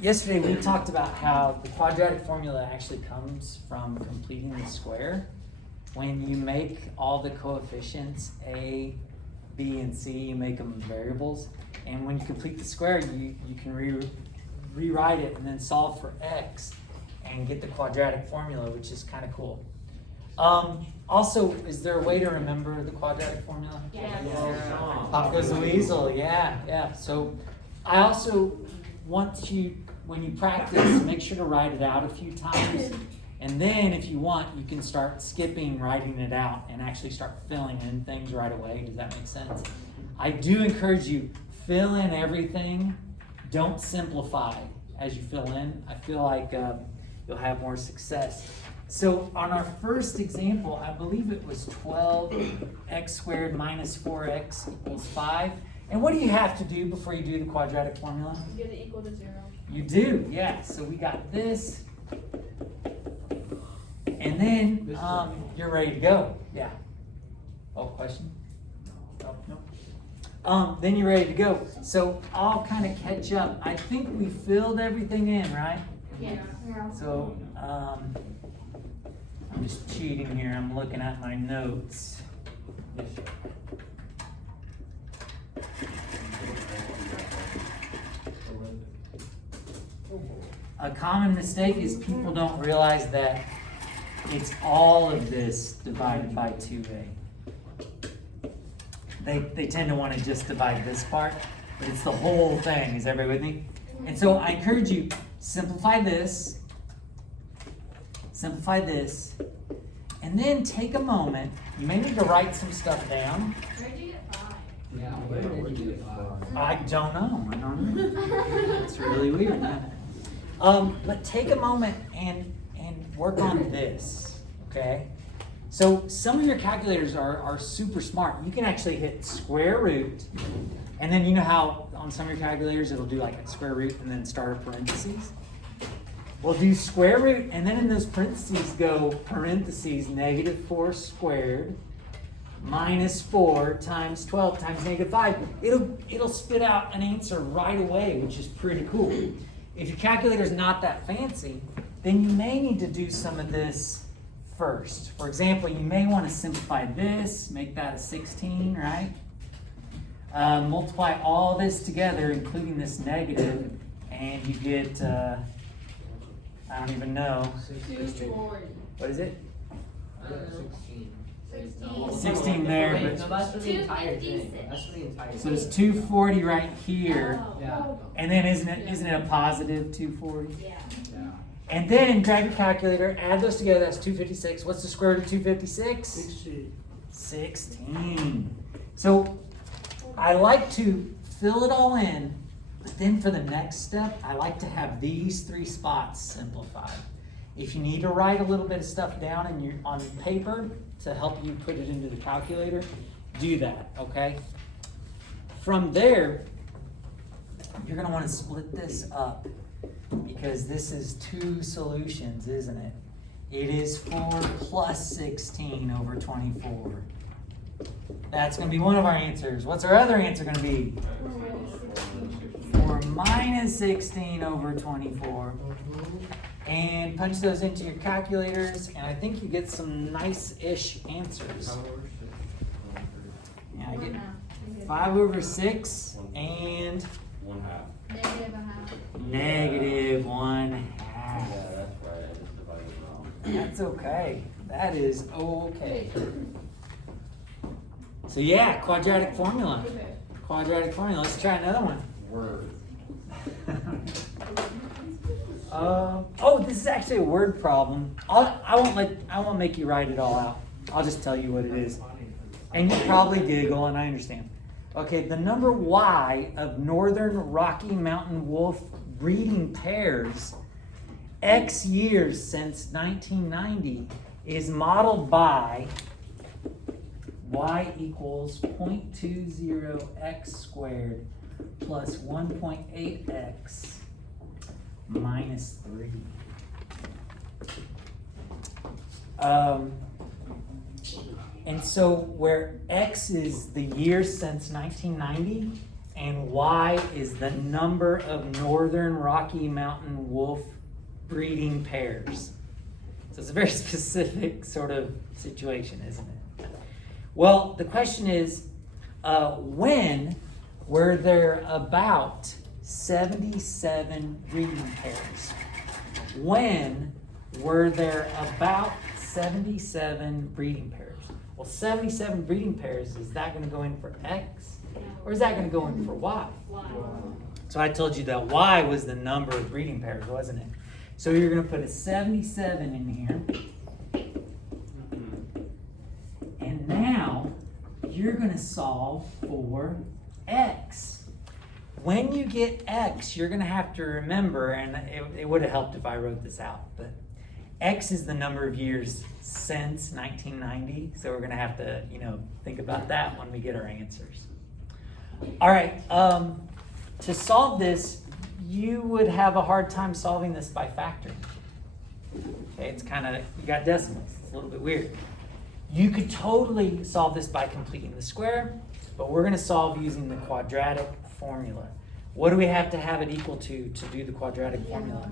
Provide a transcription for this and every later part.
yesterday we talked about how the quadratic formula actually comes from completing the square. When you make all the coefficients a, b, and c, you make them variables. And when you complete the square, you can rewrite it and then solve for x and get the quadratic formula, which is kind of cool. Also, is there a way to remember the quadratic formula? Yeah. Pop goes the weasel, yeah. So I also want you, when you practice, make sure to write it out a few times. And then if you want, you can start skipping writing it out and actually start filling in things right away. Does that make sense? I do encourage you, fill in everything. Don't simplify as you fill in. I feel like you'll have more success. So on our first example, I believe it was 12x squared minus 4x equals 5. And what do you have to do before you do the quadratic formula? You get it equal to 0. You do, yeah. So we got this. And then you're ready to go. Yeah. Oh, question? Oh, no. Then you're ready to go. So I'll kind of catch up. I think we filled everything in, right? Yeah. So I'm just cheating here. I'm looking at my notes. A common mistake is people don't realize that it's all of this divided by 2a. They tend to want to just divide this part, but it's the whole thing. Is everybody with me? And so I encourage you, simplify this, and then take a moment. You may need to write some stuff down. Where did you get 5? Yeah, where did you get 5? I don't know. It's really weird. But take a moment and work on this, okay? So some of your calculators are super smart. You can actually hit square root, and then you know how on some of your calculators it'll do like a square root and then start a parentheses? We'll do square root, and then in those parentheses go parentheses negative 4 squared minus 4 times 12 times negative 5. It'll spit out an answer right away, which is pretty cool. If your calculator's not that fancy, then you may need to do some of this first. For example, you may want to simplify this, make that a 16, right? Multiply all this together, including this negative, and you get, I don't even know. 240. What is it? 16. 16 there, Wait, but no, that's for the entire thing. That's for the entire thing. so it's 240 right here, Yeah. and then isn't it a positive 240? Yeah. Yeah. And then grab your calculator, add those together, that's 256. What's the square root of 256? 16. So I like to fill it all in, but then for the next step, I like to have these 3 spots simplified. If you need to write a little bit of stuff down on paper to help you put it into the calculator, do that, okay? From there, you're gonna wanna split this up because this is 2 solutions, isn't it? It is 4 plus 16 over 24. That's gonna be one of our answers. What's our other answer gonna be? 4 minus 16 over 24. And punch those into your calculators, and I think you get some nice-ish answers. Yeah, I get 5 over 6 and 1/2. Negative a half. negative 1/2. Yeah, that's right. I just divided it wrong. That's okay. That is okay. So yeah, quadratic formula. Quadratic formula. Let's try another one. Word. Oh, this is actually a word problem. I won't make you write it all out. I'll just tell you what it is. And you probably giggle, and I understand. Okay, the number Y of northern Rocky Mountain wolf breeding pairs, X years since 1990, is modeled by Y equals 0.20x squared plus 1.8x minus 3. And so where X is the years since 1990 and Y is the number of northern Rocky Mountain wolf breeding pairs. So it's a very specific sort of situation, isn't it? Well, the question is, when were there about 77 breeding pairs? When were there about 77 breeding pairs? Well, 77 breeding pairs, is that going to go in for X? Or is that going to go in for Y? So I told you that Y was the number of breeding pairs, wasn't it? So you're going to put a 77 in here. And now you're going to solve for X. When you get X, you're going to have to remember, and it would have helped if I wrote this out, but X is the number of years since 1990. So we're going to have to, think about that when we get our answers. All right, to solve this, you would have a hard time solving this by factoring. Okay, it's kind of, you got decimals, it's a little bit weird. You could totally solve this by completing the square, but we're going to solve using the quadratic formula. What do we have to have it equal to do the quadratic formula?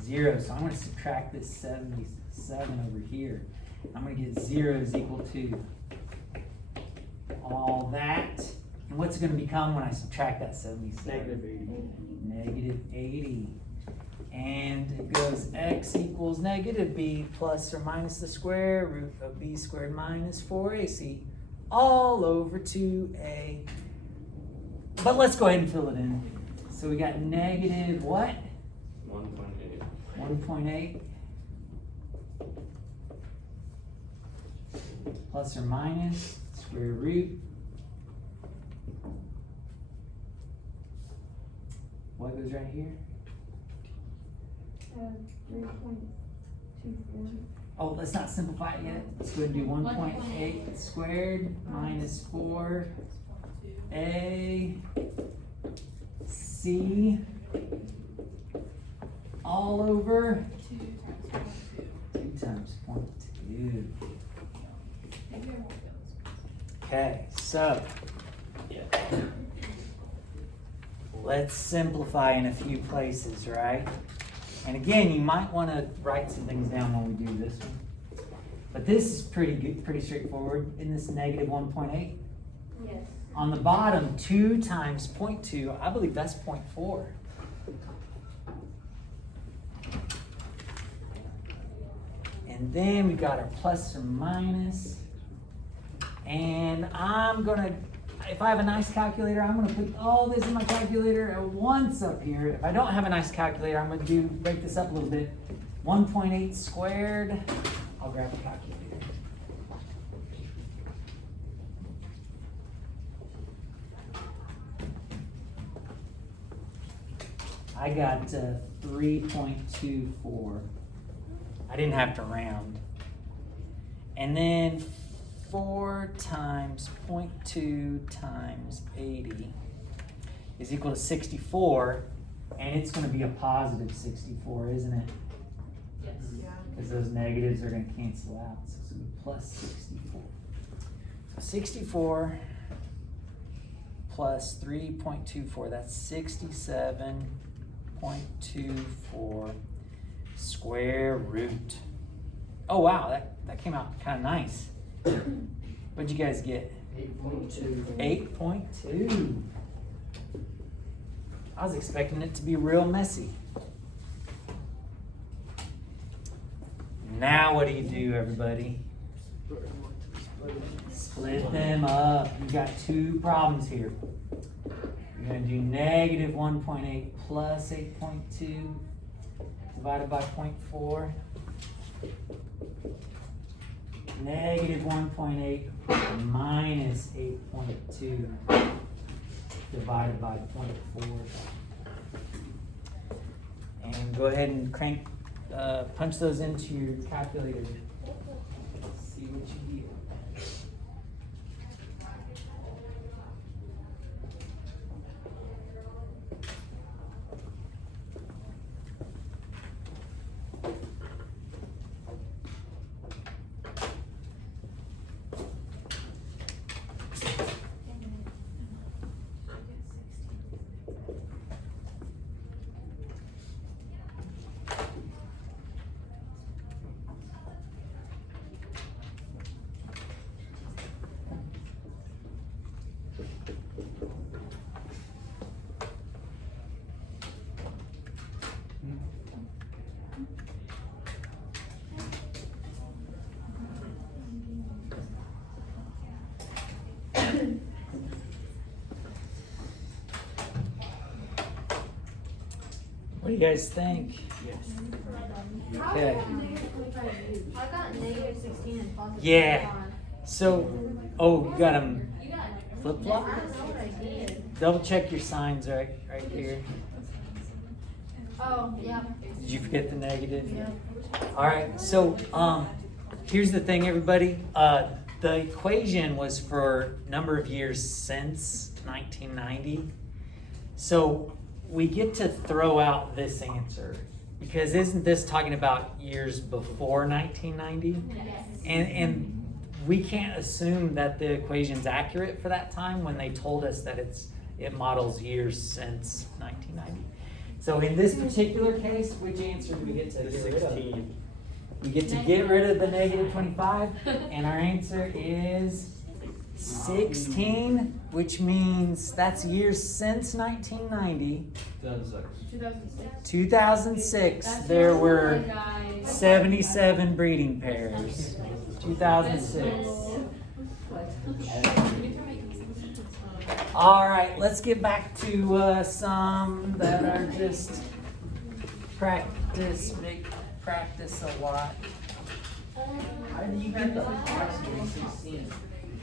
0. So I'm going to subtract this 77 over here. I'm going to get 0 is equal to all that. And what's it going to become when I subtract that 77? Negative 80. And it goes x equals negative b plus or minus the square root of b squared minus 4ac all over 2a. But let's go ahead and fill it in. So we got negative what? 1.8. 1.8 plus or minus square root. What goes right here? 3.24. Oh, let's not simplify it yet. Let's go ahead and do 1.8 squared minus 4a c all over 2 times 0.2. Okay, so let's simplify in a few places, right? And again, you might want to write some things down when we do this one. But this is pretty good, pretty straightforward. In this negative 1.8. Yes. On the bottom, 2 times 0.2, I believe that's 0.4. And then we've got our plus or minus. And I'm going to, if I have a nice calculator, I'm going to put all this in my calculator at once up here. If I don't have a nice calculator, I'm going to break this up a little bit. 1.8 squared. I'll grab a calculator. I got 3.24. I didn't have to round. And then 4 times 0.2 times 80 is equal to 64. And it's going to be a positive 64, isn't it? Yes. Because those negatives are going to cancel out. So it's going to be plus 64. So 64 plus 3.24, that's 67.24 square root. Oh wow, that came out kind of nice. What'd you guys get? 8.2. 8.2. I was expecting it to be real messy. Now what do, everybody? Split them up. You got 2 problems here. You're going to do negative 1.8 plus 8.2 divided by 0.4. Negative 1.8 minus 8.2 divided by 0.4. And go ahead and punch those into your calculator. See what you get. What do you guys think? How Okay. did I get negative 25 views? I got negative 16 and positive Yeah. 25. So, oh, you got them You got flip I flop? don't know what I did. Double check your signs right here. Oh, yeah. Did you forget the negative? Yeah. All right. So, here's the thing, everybody. The equation was for number of years since 1990. So we get to throw out this answer because isn't this talking about years before 1990? Yes. And we can't assume that the equation's accurate for that time when they told us that it models years since 1990. So in this particular case, which answer do we get to get rid of? 16. We get to get rid of the negative 25, and our answer is 16, which means that's years since 1990. 2006. 2006, there were 77 breeding pairs. 2006. All right, let's get back to some that are just practice, big practice a lot. How did you get the approximately 16?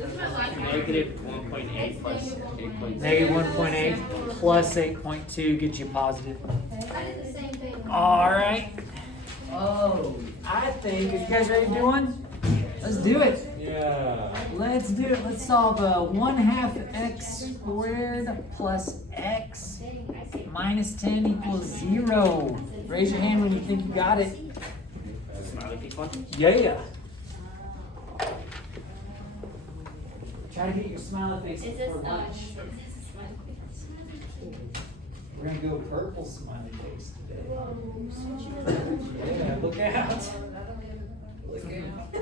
Negative 1.8 plus 8.6. Negative 1.8 plus 8.2 gets you positive. I did the same thing. All right, Oh. I think, are you guys ready to do one? Let's do it. Yeah. Let's do it. Let's solve 1/2 x squared plus x minus 10 equals 0. Raise your hand when you think you got it. Smiley face one. Yeah. Try to get your smiley face Is this for lunch. We're gonna go purple smiley face today. Yeah, look out. Look out.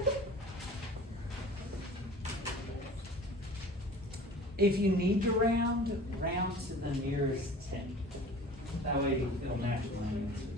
If you need to round to the nearest 10. That way you feel natural answers.